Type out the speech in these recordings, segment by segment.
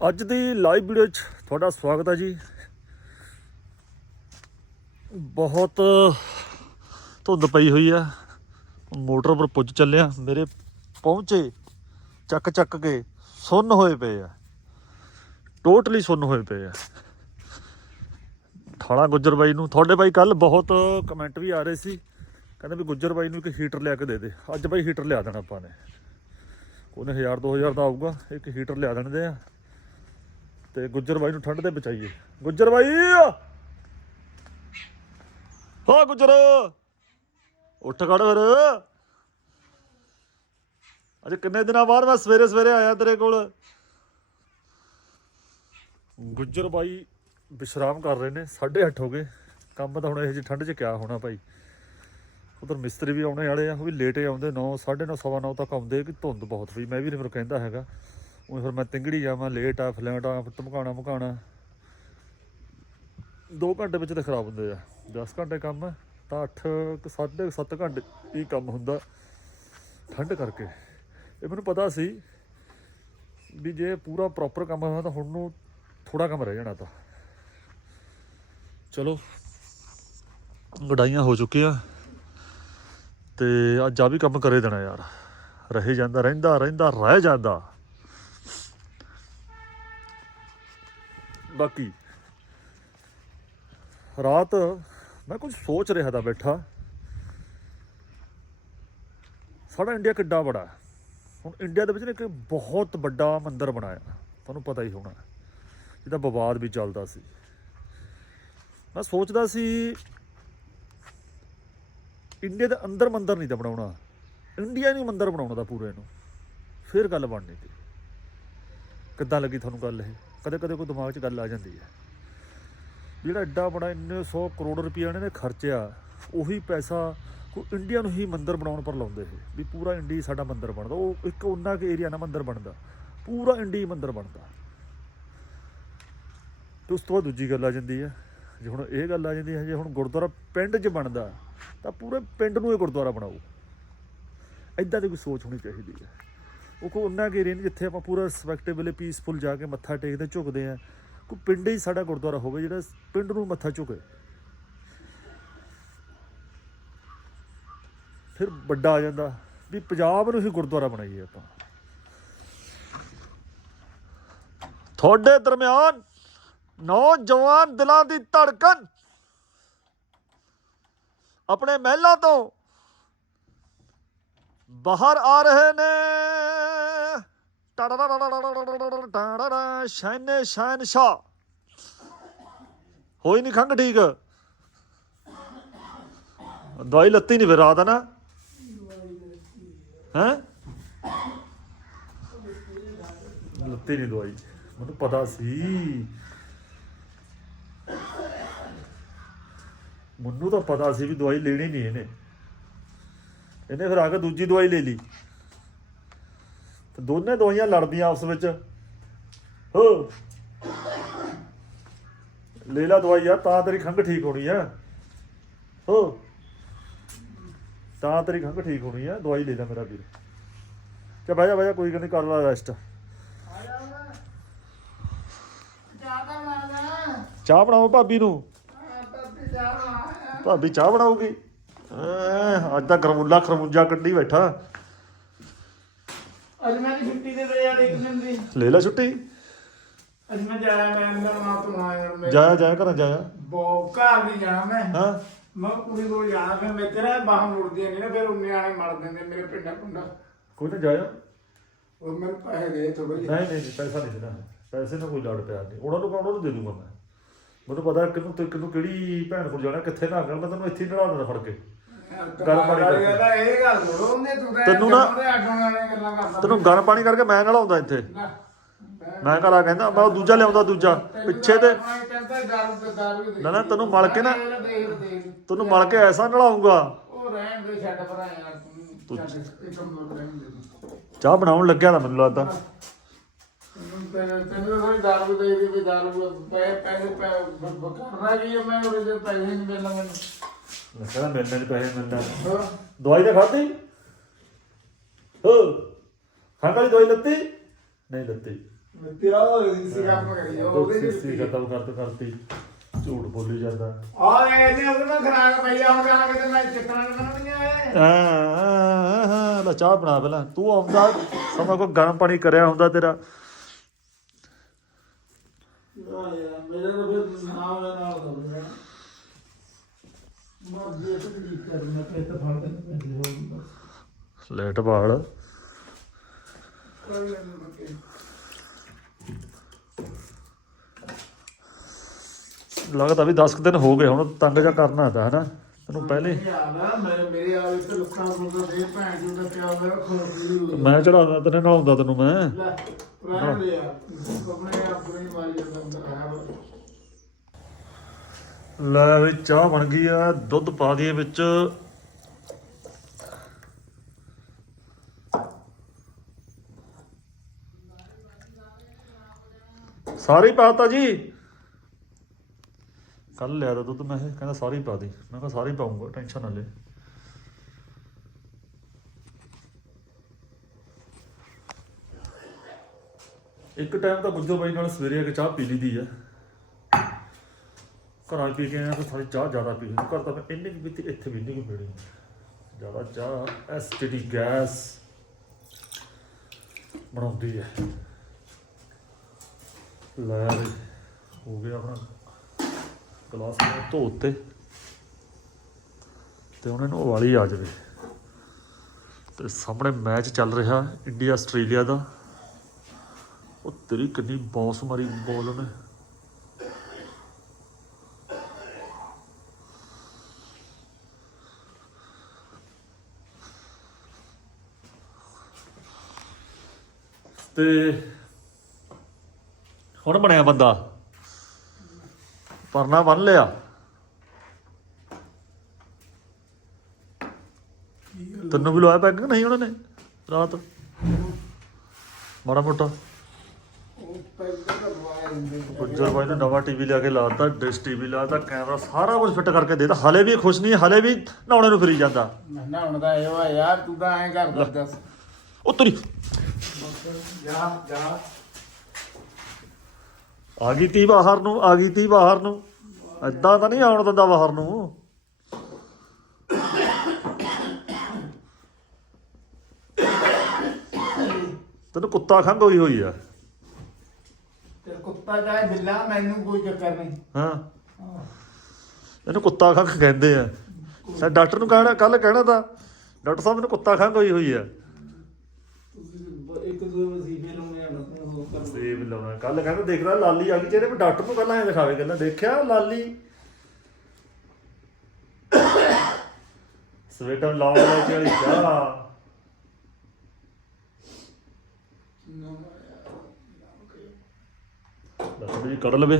ਅੱਜ ਦੀ live video 'ਚ ਤੁਹਾਡਾ ਸਵਾਗਤ ਹੈ ਜੀ। ਬਹੁਤ ਧੁੰਦ ਪਈ ਹੋਈ ਆ। ਮੋਟਰ ਉੱਪਰ ਪੁੱਜ ਚੱਲਿਆ ਮੇਰੇ ਪਹੁੰਚੇ ਚੱਕ ਚੱਕ ਕੇ ਸੁੰਨ ਹੋਏ ਪਏ ਆ। ਟੋਟਲੀ ਸੁੰਨ ਹੋਏ ਪਏ ਆ। ਥਾਲਾ ਗੁੱਜਰ ਬਾਈ ਨੂੰ। ਤੁਹਾਡੇ ਬਾਈ ਕੱਲ ਬਹੁਤ ਕਮੈਂਟ ਵੀ ਆ ਰਹੇ ਸੀ। ਕਹਿੰਦੇ ਵੀ ਗੁੱਜਰ ਬਾਈ ਨੂੰ ਇੱਕ ਹੀਟਰ ਲਿਆ ਕੇ ਦੇ ਦੇ। ਅੱਜ ਬਾਈ ਹੀਟਰ ਲਿਆ ਦੇਣਾ ਆਪਾਂ ਨੇ। ਉਹਨੇ 1000 2000 ਦਾ ਆਊਗਾ। ਇੱਕ ਹੀਟਰ ਲਿਆ ਦੇਣ ਦੇ ਆ। ਤੇ ਗੁੱਜਰ ਬਾਈ ਨੂੰ ਠੰਡ ਤੇ ਬਚਾਈਏ। ਗੁੱਜਰ ਬਾਈ! ਹੋ ਗੁੱਜਰ! ਉੱਠ ਖੜ ਫਿਰ। ਅੱਜ ਕਿੰਨੇ ਦਿਨਾਂ ਬਾਅਦ ਮੈਂ ਸਵੇਰੇ ਸਵੇਰੇ ਆਇਆ ਤੇਰੇ ਕੋਲ? ਗੁੱਜਰ ਬਾਈ ਵਿਸ਼ਰਾਮ ਕਰ ਰਹੇ ਨੇ 8:30 ਹੋ ਗਏ। ਕੰਮ ਤਾਂ ਹੁਣ ਇਹ ਜੀ ਠੰਡ 'ਚ ਕਿਆ ਹੋਣਾ ਭਾਈ। ਉਧਰ ਮਿਸਤਰੀ ਵੀ ਆਉਣੇ ਵਾਲੇ ਆ, ਉਹ ਵੀ ਲੇਟੇ ਆਉਂਦੇ 9 9:30 ਸਵਾ 9 ਤੱਕ ਆਉਂਦੇ ਕਿ ਧੁੰਦ ਬਹੁਤ ਪਈ ਮੈਂ ਵੀ ਨਹੀਂ ਫਿਰ ਕਹਿੰਦਾ ਹੈਗਾ। ਉਹ ਫਿਰ ਮੈਂ ਤਿੰਗੜੀ ਜਾਵਾਂ ਲੇਟ ਆ ਫਲੈਟ ਆ, ਫਿਰ ਧਮਕਾਉਣਾ ਭਕਾਉਣਾ। 2 ਘੰਟੇ ਵਿੱਚ ਤਾਂ ਖਰਾਬ ਹੁੰਦੇ ਆ। 10 ਘੰਟੇ ਕੰਮ ਤਾਂ 8 ਸਾਢੇ 7 ਘੰਟੇ ਹੀ ਕੰਮ ਹੁੰਦਾ ਠੰਡ ਕਰਕੇ। ਇਹ ਮੈਨੂੰ ਪਤਾ ਸੀ ਵੀ ਜੇ ਪੂਰਾ ਪ੍ਰੋਪਰ ਕੰਮ ਹੋਣਾ ਤਾਂ ਹੁਣ ਨੂੰ ਥੋੜਾ ਕੰਮ ਰਹਿ ਜਾਣਾ ਤਾਂ। ਚਲੋ ਗੜਾਈਆਂ ਹੋ ਚੁੱਕੀਆਂ ਤੇ ਅੱਜ ਆ ਵੀ ਕੰਮ ਕਰੇ ਦੇਣਾ ਯਾਰ। ਰਹੇ ਜਾਂਦਾ, ਰਹਿੰਦਾ ਰਹਿੰਦਾ, ਰਹਿ ਜਾਂਦਾ। ਬਾਕੀ। ਰਾਤ ਮੈਂ ਕੁਝ ਸੋਚ ਰਿਹਾ ਤਾਂ ਬੈਠਾ। ਸਾਡਾ ਇੰਡੀਆ ਕਿੱਡਾ ਬੜਾ ਹੁਣ ਇੰਡੀਆ ਦੇ ਵਿੱਚ ਨੇ ਇੱਕ ਬਹੁਤ ਵੱਡਾ ਮੰਦਿਰ ਬਣਾਇਆ। ਤੁਹਾਨੂੰ ਪਤਾ ਹੀ ਹੋਣਾ ਜਿਹਦਾ ਵਿਵਾਦ ਵੀ ਚੱਲਦਾ ਸੀ। ਮੈਂ ਸੋਚਦਾ ਸੀ, ਇੰਡੀਆ ਦੇ ਅੰਦਰ ਮੰਦਿਰ ਨਹੀਂ ਤਾਂ ਬਣਾਉਣਾ। ਇੰਡੀਆ ਨਹੀਂ ਮੰਦਿਰ ਬਣਾਉਣਾ ਦਾ ਪੂਰੇ ਨੂੰ। ਫਿਰ ਗੱਲ ਬਣਨੀ ਸੀ। ਕਿੱਦਾਂ ਲੱਗੀ ਤੁਹਾਨੂੰ ਗੱਲ ਇਹ? ਕਦੇ ਕਦੇ ਕੋਈ ਦਿਮਾਗ 'ਚ ਗੱਲ ਆ ਜਾਂਦੀ ਹੈ। ਜਿਹੜਾ ਐਡਾ ਬੜਾ ਇੰਨੇ 100 ਕਰੋੜ ਰੁਪਏ ਇਹਨਾਂ ਨੇ ਖਰਚਿਆ, ਉਹੀ ਪੈਸਾ ਕੋਈ ਇੰਡੀਆ ਨੂੰ ਹੀ ਮੰਦਰ ਬਣਾਉਣ ਪਰ ਲਾਉਂਦੇ ਸੀ ਵੀ ਪੂਰਾ ਇੰਡੀਆ ਸਾਡਾ ਮੰਦਰ ਬਣਦਾ। ਉਹ ਇੱਕ ਉਹਨਾਂ ਕੇ ਏਰੀਆ ਨਾਲ ਮੰਦਰ ਬਣਦਾ। ਪੂਰਾ ਇੰਡੀਆ ਮੰਦਰ ਬਣਦਾ। ਤੇ ਉਸ ਤੋਂ ਬਾਅਦ ਦੂਜੀ ਗੱਲ ਆ ਜਾਂਦੀ ਹੈ, ਜੇ ਹੁਣ ਇਹ ਗੱਲ ਆ ਜਾਂਦੀ ਹੈ, ਜੇ ਹੁਣ ਗੁਰਦੁਆਰਾ ਪਿੰਡ 'ਚ ਬਣਦਾ, ਤਾਂ ਪੂਰੇ ਪਿੰਡ ਨੂੰ ਇਹ ਗੁਰਦੁਆਰਾ ਬਣਾਓ। ਐਦਾਂ ਦੀ ਕੋਈ ਸੋਚ ਹੋਣੀ ਚਾਹੀਦੀ ਹੈ। ਉਹ ਕੋ ਉਹਨਾਂ ਕੇ ਰੇਂਜ ਜਿੱਥੇ ਆਪਾਂ ਪੂਰਾ ਰਿਸਪੈਕਟੇਬਲ ਪੀਸਫੁਲ ਜਾ ਕੇ ਮੱਥਾ ਟੇਕਦੇ, ਝੁਕਦੇ ਆ। ਕੋ ਪਿੰਡ ਹੀ ਸਾਡਾ ਗੁਰਦੁਆਰਾ ਹੋਵੇ, ਜਿਹੜਾ ਪਿੰਡ ਨੂੰ ਮੱਥਾ ਝੁਕੇ। ਫਿਰ ਵੱਡਾ ਆ ਜਾਂਦਾ ਵੀ ਪੰਜਾਬ ਨੂੰ ਹੀ ਗੁਰਦੁਆਰਾ ਬਣਾਈਏ ਆਪਾਂ। ਤੁਹਾਡੇ ਦਰਮਿਆਨ ਨੌਜਵਾਨ ਦਿਲਾਂ ਦੀ ਧੜਕਣ। ਆਪਣੇ ਮਹਿਲਾ ਤੋਂ ਬਾਹਰ ਆ ਰਹੇ ਨੇ। ਟਾੜਾ ਸ਼ਾਇਨੇ ਸ਼ਾਇਨ ਸ਼ਾ ਹੋਈ ਨਹੀਂ ਖੰਗ ਠੀਕ? ਦਵਾਈ ਲੱਤੀ ਨਹੀਂ ਫਿਰ ਰਾਤ ਨਾ? ਹੈ? ਲੱਤੀ ਨਹੀਂ ਦਵਾਈ। ਮੈਨੂੰ ਪਤਾ ਸੀ। ਮੈਨੂੰ ਤਾਂ ਪਤਾ ਸੀ ਵੀ ਦਵਾਈ ਲੈਣੀ ਨਹੀਂ ਇਹਨੇ। ਇਹਨੇ ਫਿਰ ਆ ਕੇ ਦੂਜੀ ਦਵਾਈ ਲੈ ਲਈ। ਤੇ ਦੋਨੇ ਦਵਾਈਆਂ ਲੜਦੀਆਂ ਆਪਸ ਵਿੱਚ। ਹੋ। ਲੈ ਲਾ ਦਵਾਈ ਆ ਤਾਂ ਤੇਰੀ ਖੰਘ ਠੀਕ ਹੋਣੀ ਆ। ਹੋ। ਤਾਂ ਤੇਰੀ ਖੰਘ ਠੀਕ ਹੋਣੀ ਆ। ਦਵਾਈ ਲੈ ਲੈ ਮੇਰਾ ਵੀਰ। ਚਾ ਬਹਿ ਜਾ ਬਹਿ ਜਾ ਕੋਈ ਗੱਲ ਨਹੀਂ ਕਰ ਲਾ ਰੈਸਟ ਚਾਹ ਬਣਾਓ ਭਾਬੀ ਨੂੰ। ਭਾਬੀ ਚਾਹ ਬਣਾਉਗੀ ਅੱਜ ਤਾਂ ਖਰਮੁੱਲਾ ਖਰਮੁੰਜਾ ਕੱਢੀ ਬੈਠਾ। ਅੱਜ ਮੈਂ ਦੀ ਛੁੱਟੀ ਦੇ ਦੇ ਯਾਰ ਇੱਕ ਦਿਨ ਦੀ। ਲੈ ਲੈ ਛੁੱਟੀ। ਅੱਜ ਮੈਂ ਜਾਇਆ ਮੈਂ ਅੰਦਰ ਨਾ ਤੋਂ ਆਇਆ ਮੈਂ ਜਾਇਆ ਜਾਇਆ ਘਰਾਂ ਜਾਇਆ। ਬੋ ਘਰ ਨਹੀਂ ਜਾਣਾ ਮੈਂ। ਹਾਂ। ਮੈਂ ਕੁੜੀ ਕੋਲ ਜਾਣਾ ਫਿਰ ਮੈਂ ਤੇਰਾ ਬਾਹਰ ਮੁੜਦੀਆਂ ਨਹੀਂ ਨਾ ਫਿਰ ਉਹ ਨਿਆਣੇ ਮਰ ਦਿੰਦੇ ਮੇਰੇ ਪਿੰਡਾ ਪੁੰਡਾ। ਕੋਈ ਨਾ ਜਾਇਆ। ਉਹ ਮੈਨੂੰ ਪੈਸੇ ਦੇ ਥੋੜੇ ਨਹੀਂ ਨਹੀਂ ਨਹੀਂ, ਪੈਸਾ ਨਹੀਂ ਦੇਣਾ। ਪੈਸੇ ਨਾਲ ਕੋਈ ਲੜ ਪਿਆ ਨਹੀਂ। ਉਹਨਾਂ ਨੂੰ ਕਹਾਂ ਉਹਨਾਂ ਦੇ ਦੂੰਗਾ ਮੈਂ? ਮੈਨੂੰ ਪਤਾ ਕਿਹਨੂੰ ਤੇ ਕਿਹਨੂੰ ਕਿਹੜੀ ਭੈਣ ਕੋਲ ਜਾਣਾ ਕਿੱਥੇ ਨਾ ਮੈਂ ਤੈਨੂੰ ਇੱਥੇ ਹੀ ਨੜਾ ਦੇਣਾ ਫੜ ਕੇ। ਗੱਲ ਮਾੜੀ ਕਰਕੇ। ਇਹ ਗੱਲ ਥੋੜੋ ਉਹਨੇ ਤੂੰ ਤਾਂ ਤੈਨੂੰ ਨਾ- ਉਹਦੇ ਆਡੋਂ ਵਾਲੇ ਗੱਲਾਂ ਕਰਦਾ। ਤੈਨੂੰ ਗਰਮ ਪਾਣੀ ਕਰਕੇ ਮੈਂ ਨਲਾਉਂਦਾ ਇੱਥੇ। ਨਾ, ਮੈਂ ਘਰਾ ਕਹਿੰਦਾ ਮੈਂ ਉਹ ਦੂਜਾ ਲਿਆਉਂਦਾ ਦੂਜਾ। ਪਿੱਛੇ ਤੇ ਮੈਂ ਕਹਿੰਦਾ ਦਾਰੂ ਤੇ ਦਾਰੂ ਦੇ ਨਾ ਨਾ ਤੈਨੂੰ ਮਲ ਕੇ ਨਾ ਦੇਖ ਦੇਖ। ਤੈਨੂੰ ਮਲ ਕੇ ਐਸਾ ਨਲਾਉਂਗਾ। ਉਹ ਰਹਿਣ ਦੇ ਛੱਡ ਭਰਾ ਯਾਰ ਤੂੰ ਛੱਡ ਇਹ ਕੰਮ ਕਰ ਰਹਿਣ ਦੇ ਤੂੰ। ਚਾਹ ਬਣਾਉਣ ਲੱਗਿਆ ਤਾਂ ਮੈਨੂੰ ਲੱਗਦਾ। ਤੈਨੂੰ ਤੈਨੂੰ ਤੈਨੂੰ ਥੋੜੀ ਦਾਰੂ ਦੇ ਦੀ ਵੀ ਦਾਰੂ ਪੈ ਪੈਸੇ ਪੈ ਕਰਨਾ ਕੀ ਹੈ ਮੈਂ ਉਹਦੇ ਤੇ ਪੈਸੇ ਨਹੀਂ ਮਿਲਣਾ ਮੈਨੂੰ। ਕਹਿੰਦਾ ਮਿਲਣੇ ਚ ਪੈਸੇ ਹੋਰ ਦਵਾਈ ਤਾਂ ਖਾਧੀ? ਹੋ। ਖਾਣ ਵਾਲੀ ਦਵਾਈ ਲੱਤੀ? ਨਹੀਂ ਲੱਤੀ। ਤੇਰਾ ਸੀ ਕੰਮ ਕਰੀ ਉਹਦੇ ਦੁੱਖ ਸੀ ਖਤਮ ਕਰਤ ਕਰਤੀ। ਝੂਠ ਬੋਲੀ ਜਾਂਦਾ। ਆ ਇਹਨੇ ਉਹਦੇ ਨਾਲ ਖਰਾਕ ਪਈ ਆ ਹੁਣ ਆ ਕੇ ਤੇ ਮੈਂ ਚੱਕਰਾਂ ਕਰਨ ਨਹੀਂ ਆਏ ਹਾਂ ਲੈ ਚਾਹ ਬਣਾ ਪਹਿਲਾਂ। ਤੂੰ ਆਉਂਦਾ ਸਮਾਂ ਕੋ ਗਰਮ ਪਾਣੀ ਕਰਿਆ ਹੁੰਦਾ ਤੇਰਾ। ਆ ਯਾਰ ਮੇਰੇ ਨਾਲ ਫਿਰ ਨਾਮ ਹੈ ਨਾਲ ਦਊਗਾ ਮੈਂ ਜੇ ਤੇ ਕੀ ਕਰਨਾ ਤੇ ਤਾਂ ਫੜ ਦੇ ਪੈਸੇ ਹੋਊਗਾ ਲੈਟ ਬਾਲ। ਲੱਗਦਾ ਵੀ 10 ਦਿਨ ਹੋ ਗਏ, ਹੁਣ ਤੰਗ ਜਾ ਕਰਨਾ ਆਉਂਦਾ ਹੈ ਨਾ ਤੈਨੂੰ ਪਹਿਲੇ ਮੈਂ ਚੜਾਉਂਦਾ ਤੈਨੂੰ, ਨਹਾਉਂਦਾ ਤੈਨੂੰ ਮੈਂ। ਲੈ, ਰਹਿਣ ਦੇ ਆਪਣੇ ਆਪਣੇ ਹੀ ਮਾਰੀ ਜਾਂਦਾ ਆਇਆ ਲੈ ਵੀ ਚਾਹ ਬਣ ਗਈ ਆ, ਦੁੱਧ ਪਾ ਦਈਏ ਵਿੱਚ। ਸਾਰੇ ਹੀ ਪਾਤਾ ਜੀ। ਕੱਲ ਲਿਆ ਤਾ ਦੁੱਧ, ਮੈਂ ਇਹ ਕਹਿੰਦਾ ਸਾਰੀ ਪਾ ਦੀ। ਮੈਂ ਕਿਹਾ ਸਾਰੀ ਹੀ ਪਾਉਂਗਾ ਟੈਨਸ਼ਨ ਨਾ ਲੈ। ਇੱਕ ਟਾਈਮ ਤਾਂ ਬੁੱਝੋ ਬਾਈ, ਨਾਲ ਸਵੇਰੇ ਆ ਕੇ ਚਾਹ ਪੀ ਲਈ ਦੀ ਆ। ਘਰਾਂ 'ਚ ਪੀ ਕੇ ਆਇਆ ਤਾਂ ਸਾਰੀ ਚਾਹ ਜ਼ਿਆਦਾ ਪੀ ਲਈ ਘਰ ਤਾਂ ਮੈਂ ਇੰਨੀ ਕੁ ਪੀਤੀ, ਇੱਥੇ ਵੀ ਇੰਨੀ ਕੁ ਪੀਣੀ। ਜ਼ਿਆਦਾ ਚਾਹ ਐਸਿਡਿਟੀ ਗੈਸ ਬਣਾਉਂਦੀ ਹੈ ਲੈ ਵੀ, ਹੋ ਗਿਆ ਆਪਣਾ ਗਲਾਸ ਮੈਂ ਧੋਤੇ ਤੇ ਉਹਨਾਂ ਨੂੰ ਉਵਾਲੀ ਆ ਜਾਵੇ। ਤੇ ਸਾਹਮਣੇ ਮੈਚ ਚੱਲ ਰਿਹਾ ਇੰਡੀਆ ਆਸਟ੍ਰੇਲੀਆ ਦਾ। ਉਹ ਤੇਰੀ ਕਿੰਨੀ ਬੌਸ ਮਾਰੀ ਬੋਲ ਉਹਨੇ। ਤੇ ਹੁਣ ਬਣਿਆ ਬੰਦਾ? ਪਰਨਾ ਬੰਨ ਲਿਆ। ਤੈਨੂੰ ਵੀ ਲਵਾਇਆ ਪੈਗ? ਨਹੀਂ ਉਹਨਾਂ ਨੇ। ਰਾਤ। ਮਾੜਾ ਮੋਟਾ। ਗੁੱਜਰ ਬਾਈ ਨੇ ਨਵਾਂ ਟੀਵੀ ਲਿਆ ਕੇ ਲਾਤਾ ਡਿਸ਼ ਟੀਵੀ ਲਾਤਾ ਕੈਮਰਾ ਸਾਰਾ ਕੁਝ ਫਿੱਟ ਕਰਕੇ ਦੇਤਾ। ਹਲੇ ਵੀ ਖੁਸ਼ ਨਹੀਂ ਹਲੇ ਵੀ ਨਹਾਉਣੇ ਨੂੰ ਫਿਰੀ ਜਾਂਦਾ। ਨਾ ਨਾ ਹੁਣ ਤਾਂ ਇਹ ਵਾ ਯਾਰ ਤੂੰ ਤਾਂ ਐਂ ਕਰਦਾ ਦੱਸ। ਉਹ ਤੇਰੀ ਜਾ ਜਾ ਆ ਗਈ ਤੀ ਬਾਹਰ ਨੂੰ ਆ ਗਈ ਤੀ ਬਾਹਰ ਨੂੰ। ਏਦਾਂ ਤਾਂ ਨਹੀਂ ਆਉਣ ਦਿੰਦਾ ਬਾਹਰ ਨੂੰ। ਤੈਨੂੰ ਕੁੱਤਾ ਖੰਗ ਹੋਈ ਹੋਈ ਆ। ਤੇ ਕੁੱਤਾ ਚਾਹੇ ਬਿੱਲਾ ਮੈਨੂੰ ਕੋਈ ਚੱਕਰ ਨਹੀਂ। ਹਾਂ। ਇਹਨੂੰ ਕੁੱਤਾ ਖੰਗ ਕਹਿੰਦੇ ਆ। ਡਾਕਟਰ ਨੂੰ ਕਹਿਣਾ ਕੱਲ ਕਹਿਣਾ ਤਾਂ। ਡਾਕਟਰ ਸਾਹਿਬ ਮੈਨੂੰ ਕੁੱਤਾ ਖੰਗ ਹੋਈ ਹੋਈ ਆ ਤੁਸੀਂ ਇੱਕ ਦੋ ਵਸੀਫੇ ਲਾਉਣੇ ਆ ਆਪਣੇ ਹੋਰ ਕਰ ਲਾਉਣਾ। ਕੱਲ ਕਹਿੰਦਾ ਦੇਖਦਾ ਲਾਲੀ ਆ ਗਈ, ਚਿਹਰੇ 'ਤੇ ਡਾਕਟਰ ਨੂੰ ਪਹਿਲਾਂ ਐ ਦਿਖਾਵੇ ਕਹਿੰਦਾ, ਦੇਖਿਆ ਲਾਲੀ? ਸਵੇਟਮ ਲਾਉਣ ਵਾਲੀ ਚੜੀ ਚਾਹ। ਥੋੜੀ ਜਿਹੀ ਕੱਢ ਲਵੇ।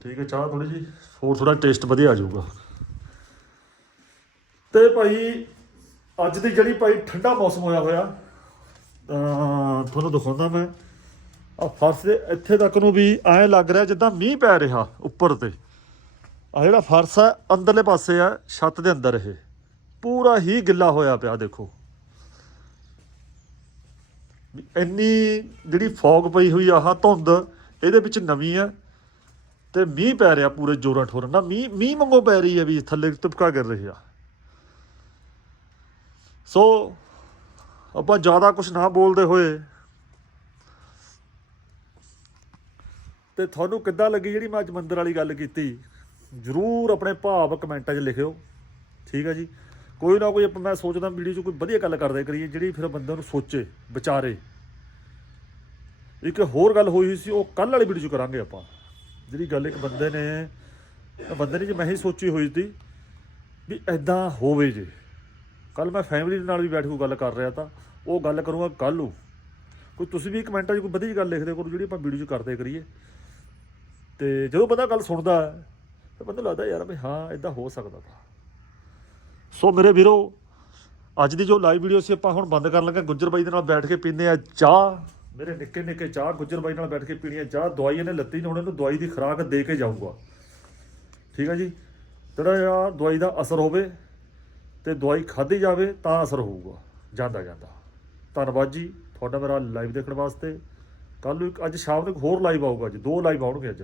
ਠੀਕ ਹੈ, ਚਾਹ ਥੋੜੀ ਜੀ ਹੋਰ ਥੋੜਾ ਟੇਸਟ ਵਧੀਆ ਆ ਜਾਊਗਾ। ਤੇ ਭਾਈ, ਅੱਜ ਦੀ ਜਿਹੜੀ ਭਾਈ ਠੰਡਾ ਮੌਸਮ ਹੋਇਆ ਹੋਇਆ ਤੁਹਾਨੂੰ ਦਿਖਾਉਂਦਾ ਮੈਂ। ਆ ਫਰਸ਼ ਦੇ ਇੱਥੇ ਤੱਕ ਨੂੰ ਵੀ ਐਂ ਲੱਗ ਰਿਹਾ ਜਿੱਦਾਂ ਮੀਂਹ ਪੈ ਰਿਹਾ ਉੱਪਰ ਤੇ। ਆ ਜਿਹੜਾ ਫਰਸ਼ ਆ, ਅੰਦਰਲੇ ਪਾਸੇ ਆ, ਛੱਤ ਦੇ ਅੰਦਰ ਇਹ। ਪੂਰਾ ਹੀ ਗਿੱਲਾ ਹੋਇਆ ਪਿਆ, ਦੇਖੋ। ਇੰਨੀ ਜਿਹੜੀ ਫੌਗ ਪਈ ਹੋਈ ਆ, ਆਹ ਧੁੰਦ, ਇਹਦੇ ਵਿੱਚ ਨਵੀਂ ਆ। ਤੇ ਮੀਂਹ ਪੈ ਰਿਹਾ ਪੂਰੇ ਜੋਰਾਂ ਠੋਰਾਂ ਨਾਲ। ਮੀਂਹ ਮੀਂਹ ਮੰਗੋ ਪੈ ਰਹੀ ਹੈ ਵੀ ਥੱਲੇ ਤੁਪਕਾ ਕਰ ਰਹੀ ਆ। ਸੋ ਆਪਾਂ ਜ਼ਿਆਦਾ ਕੁਝ ਨਾ ਬੋਲਦੇ ਹੋਏ। ਤੇ ਤੁਹਾਨੂੰ ਕਿੱਦਾਂ ਲੱਗੀ ਜਿਹੜੀ ਮੈਂ ਅੱਜ ਮੰਦਰ ਵਾਲੀ ਗੱਲ ਕੀਤੀ? ਜਰੂਰ ਆਪਣੇ ਭਾਵ ਕਮੈਂਟਾਂ 'ਚ ਲਿਖਿਓ। ਠੀਕ ਹੈ ਜੀ? ਕੋਈ ਨਾ ਕੋਈ ਆਪਾਂ- ਮੈਂ ਸੋਚਦਾ ਵੀਡੀਓ 'ਚ ਕੋਈ ਵਧੀਆ ਗੱਲ ਕਰਦੇ ਕਰੀਏ, ਜਿਹੜੀ ਫਿਰ ਬੰਦੇ ਨੂੰ ਸੋਚੇ, ਵਿਚਾਰੇ। ਇੱਕ ਹੋਰ ਗੱਲ ਹੋਈ ਸੀ, ਉਹ ਕੱਲ ਵਾਲੀ ਵੀਡੀਓ 'ਚ ਕਰਾਂਗੇ ਆਪਾਂ। ਜਿਹੜੀ ਗੱਲ ਇੱਕ ਬੰਦੇ ਨੇ ਬੰਦੇ ਨੇ ਜੀ ਮੈਂ ਹੀ ਸੋਚੀ ਹੋਈ ਸੀ ਵੀ ਐਦਾਂ ਹੋਵੇ ਜੇ। ਕੱਲ ਮੈਂ ਫੈਮਿਲੀ ਦੇ ਨਾਲ ਵੀ ਬੈਠ ਕੇ ਗੱਲ ਕਰ ਰਿਹਾ ਤਾਂ ਉਹ ਗੱਲ ਕਰੂੰਗਾ ਕੱਲ ਨੂੰ। ਕੋਈ ਤੁਸੀਂ ਵੀ ਕਮੈਂਟਾਂ 'ਚ ਕੋਈ ਵਧੀਆ ਗੱਲ ਲਿਖਦੇ ਕਰੋ ਜਿਹੜੀ ਆਪਾਂ ਵੀਡੀਓ 'ਚ ਕਰਦੇ ਕਰੀਏ। ਤੇ ਜਦੋਂ ਬੰਦਾ ਗੱਲ ਸੁਣਦਾ ਹੈ, ਤਾਂ ਬੰਦੇ ਲੱਗਦਾ ਯਾਰ ਵੀ ਹਾਂ ਐਦਾਂ ਹੋ ਸਕਦਾ ਤਾਂ। ਸੋ ਮੇਰੇ ਵੀਰੋ ਅੱਜ ਦੀ ਜੋ ਲਾਈਵ ਵੀਡੀਓ ਸੀ ਆਪਾਂ ਹੁਣ ਬੰਦ ਕਰਨ ਲੱਗੇ ਗੁੱਜਰ ਬਾਈ ਦੇ ਨਾਲ ਬੈਠ ਕੇ ਪੀਂਦੇ ਆ ਚਾਹ। ਮੇਰੇ ਨਿੱਕੇ ਨਿੱਕੇ ਚਾਹ ਗੁੱਜਰ ਬਾਈ ਨਾਲ ਬੈਠ ਕੇ ਪੀਣੀ ਆ ਚਾਹ। ਦਵਾਈ ਇਹਨੇ ਲੱਤੀ ਨੇ ਹੁਣ ਇਹਨੂੰ ਦਵਾਈ ਦੀ ਖੁਰਾਕ ਦੇ ਕੇ ਜਾਊਗਾ। ਠੀਕ ਹੈ ਜੀ? ਜਿਹੜਾ ਦਵਾਈ ਦਾ ਅਸਰ ਹੋਵੇ ਤੇ ਦਵਾਈ ਖਾਧੀ ਜਾਵੇ ਤਾਂ ਅਸਰ ਹੋਊਗਾ, ਜਾਂਦਾ ਜਾਂਦਾ। ਧੰਨਵਾਦ ਜੀ, ਤੁਹਾਡਾ ਮੇਰਾ ਲਾਈਵ ਦੇਖਣ ਵਾਸਤੇ। ਕੱਲ ਨੂੰ ਇੱਕ ਅੱਜ ਸ਼ਾਮ ਨੂੰ ਇੱਕ ਹੋਰ ਲਾਈਵ ਆਊਗਾ ਅੱਜ ਦੋ ਲਾਈਵ ਆਉਣਗੇ ਅੱਜ।